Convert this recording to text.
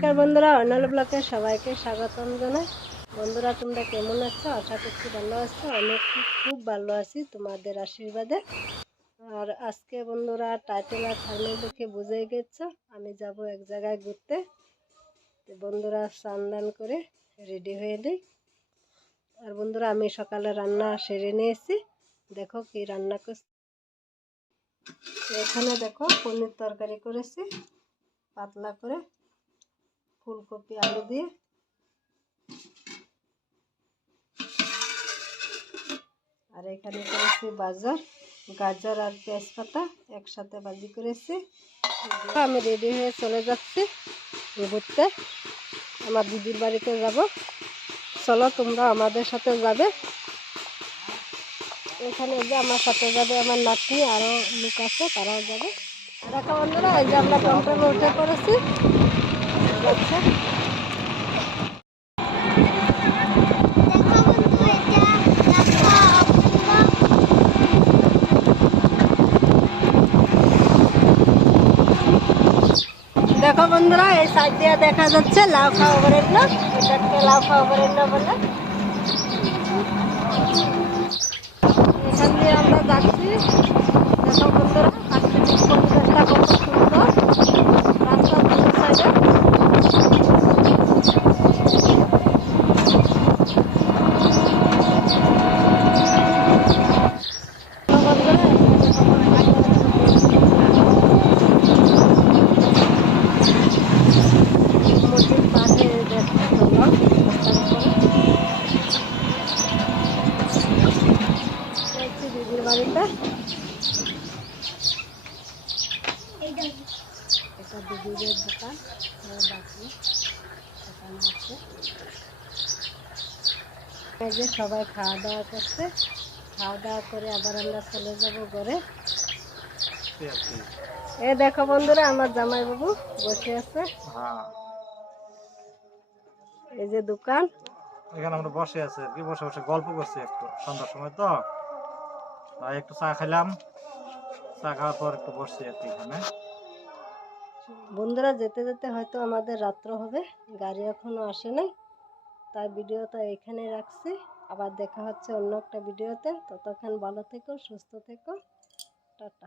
নমস্কার বন্ধুরা, অর্ণাল ব্লকে সবাইকে স্বাগতম জানাই। বন্ধুরা, তোমরা কেমন আছো? আশা করছি ভালো আছো। আমি খুব ভালো আছি তোমাদের আশীর্বাদে। আর আজকে বন্ধুরা টাইটেল আর থাম্বনেল দেখে বুঝে গেছো আমি যাব এক জায়গায় ঘুরতে। তো বন্ধুরা স্নান দান করে রেডি হয়ে নিই। আর বন্ধুরা আমি সকালে রান্না সেরে নিয়েছি। দেখো কি রান্না করছি। এখানে দেখো পনির তরকারি করেছি পাতলা করে, ফুলকপি আলু দিয়ে। আর এখানে করেছি গাজর আর পেঁয়াজ পাতা একসাথে ভাজি করেছি। আমি রেডি হয়ে চলে যাচ্ছি ঘুরতে, আমার দিদির বাড়িতে যাব। চলো তোমরা আমাদের সাথে যাবে। এখানে যে আমার সাথে যাবে আমার নাতনি, আরও লোক আছে, তারাও যাবে। দেখো বন্ধুরা, এই যে আমরা টমটমে উঠে পড়েছি। দেখো বন্ধুরা, এই সাইড দিয়ে দেখা যাচ্ছে লাউ খাওয়া অভয়ারণ্য। এটাকে লাউ খাওয়া অভয়ারণ্য বলে। এখান দিয়ে আমরা যাচ্ছি। দেখো বন্ধুরা, প্রাকৃতিক পরিবেশটা কত সুন্দর। রাস্তার দুটো সাইডে দিদির বাড়িতে। এটা দিদিদের দোকান, বাকি এখানে আছে। এই যে সবাই খাওয়া দাওয়া করছে। খাওয়া দাওয়া করে আবার আমরা চলে যাব ঘরে। এই দেখো বন্ধুরা, আমার জামাইবাবু বসে আছে। এই যে দোকান, এখানে আমরা বসে আছি আর কি, বসে বসে গল্প করছি একটু। সন্ধ্যার সময় তো তাই একটু চা খাইলাম। চা খাওয়ার পর একটু বসছি আর কি এখানে। বন্ধুরা যেতে যেতে হয়তো আমাদের রাত্র হবে, গাড়ি এখনো আসে নাই। তাই ভিডিওটা এখানে রাখছি। আবার দেখা হচ্ছে অন্য একটা ভিডিওতে। ততক্ষণ ভালো থেকো, সুস্থ থেকো, টাটা।